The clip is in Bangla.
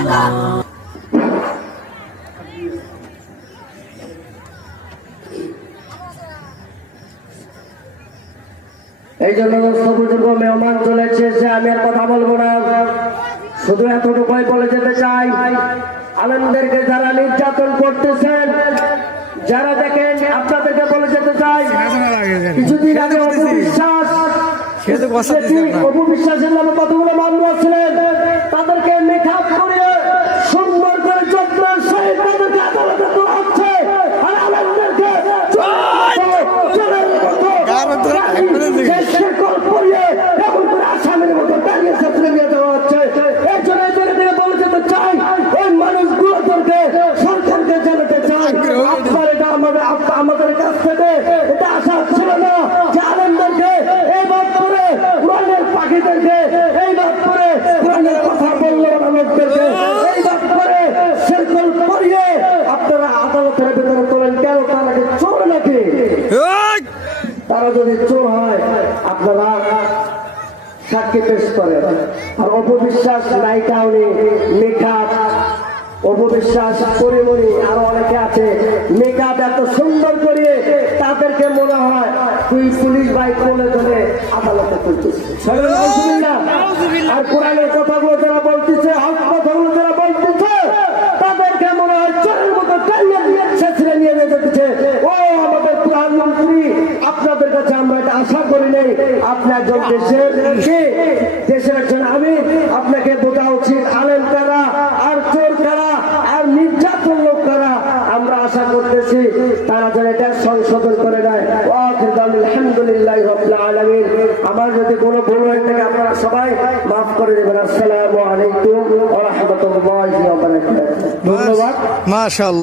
এই জন্য বুজুর্গ মেহমান চলেছে যে আমি আর কথা বলবো না, শুধু এতটুকুই বলে যেতে চাই, আলেমদেরকে যারা নির্যাতন করতেছেন, যারা দেখেন, আপনাদেরকে বলে যেতে চাই, কিছুদিন আগে অপবিশ্বাসের নামে কতগুলো মামলা ছিলেন, তাদেরকে মেকআপ করে সুন্দর করে যত্নের সহিত তাদেরকে আদালতে তোলা হচ্ছে। আর আলেমদেরকে আসামের মতো দাঁড়িয়ে ছাত্রে নিয়ে দেওয়া হচ্ছে। এই জন্য বলে যেতে চাই, এই মানুষগুলোদেরকে সরকারকে জানাতে চাই, আপনার এটা আমাদের কাছ থেকে এটা আশা ছিল না যে আলেমদেরকে এই বাদ করে কোরআনের পাখিদেরকে এই বাদ করে কোরআনের কথা বললো লোকদেরকে এই বাদ করে সেরকম করিয়ে আপনারা আদালতের ভেতরে তোলেন। কেন? তারা কি চোর নাকি? তারা যদি চোর হয় আপনারা সাক্ষী পেশ করেন। আর অপবিশ্বাস, নায়িকাউনি, মেকআপ, অপবিশ্বাস, পরিমণি, আরো অনেকে আছে, মেকআপ এত সুন্দর করিয়ে তাদেরকে মনে হয় তুই পুলিশ বাইক বলে ধরে আদালতে করতেছে। আর কোরআনের কথাগুলো যারা বলতেছে, হক কথাগুলো যারা বলতেছে, তাদেরকে মনে হয় চোরের মতো ছেঁচড়ে নিয়ে যেতেছে। ও আমাদের প্রধানমন্ত্রী, আপনাদের কাছে আমরা এটা আশা করি নেই। আপনি একজন দেশের একজন আমির, আপনাকে বোঝা উচিত আলেম কারা আর চোর কারা আর নির্যাতন লোক কারা। আমরা আশা করতেছি তারা যেন এটা সংশোধন করে নেয়। আলহামদুলিল্লাহ রাব্বিল আলামিন। আমার যদি কোনো ভুল হয়ে থাকে আপনারা সবাই মাফ করে দেবেন। আসসালামু আলাইকুম ওয়া রাহমাতুল্লাহি ওয়া বারাকাতুহু। ধন্যবাদ। মাশাআল্লাহ।